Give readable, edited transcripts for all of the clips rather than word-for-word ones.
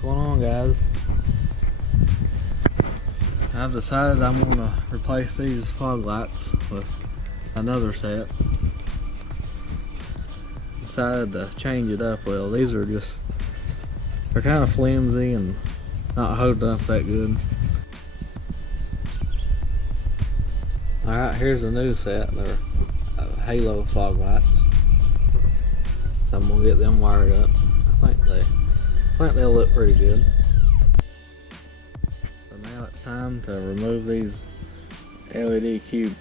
What's going on, guys? I've decided I'm going to replace these fog lights with another set. Decided to change it up. Well, these are just, they're kind of flimsy and not holding up that good. Alright, here's the new set. They're halo fog lights. So I'm gonna get them wired up. I think they'll look pretty good. So now it's time to remove these LED cubes.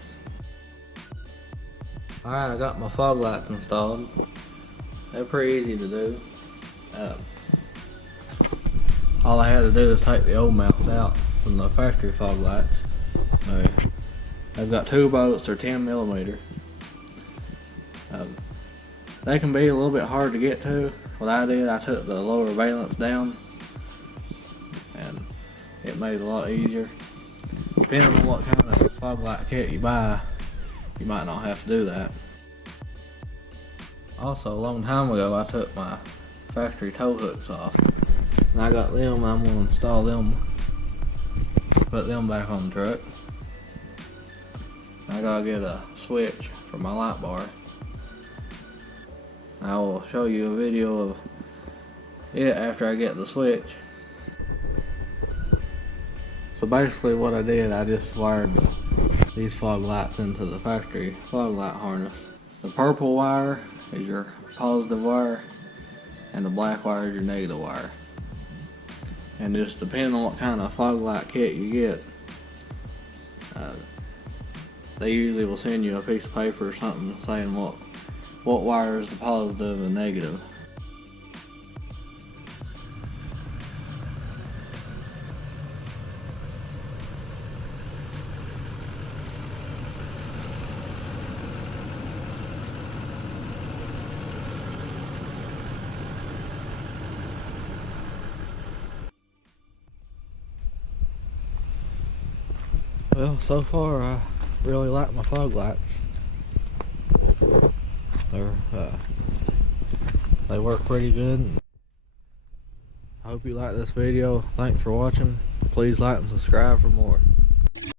Alright, I got my fog lights installed. They're pretty easy to do. All I had to do is take the old mounts out from the factory fog lights. They've got two bolts, they're 10mm. They can be a little bit hard to get to. What I did, I took the lower valence down and it made it a lot easier. Depending on what kind of fog light kit you buy, you might not have to do that. Also, a long time ago, I took my factory tow hooks off. And I got them and I'm going to install them, put them back on the truck. I gotta get a switch for my light bar. I will show you a video of it after I get the switch. So basically what I did, I just wired these fog lights into the factory fog light harness. The purple wire is your positive wire and the black wire is your negative wire. And just depending on what kind of fog light kit you get, they usually will send you a piece of paper or something saying what wire is the positive and negative. Well, so far I really like my fog lights. They work pretty good. I hope you like this video. Thanks for watching. Please like and subscribe for more.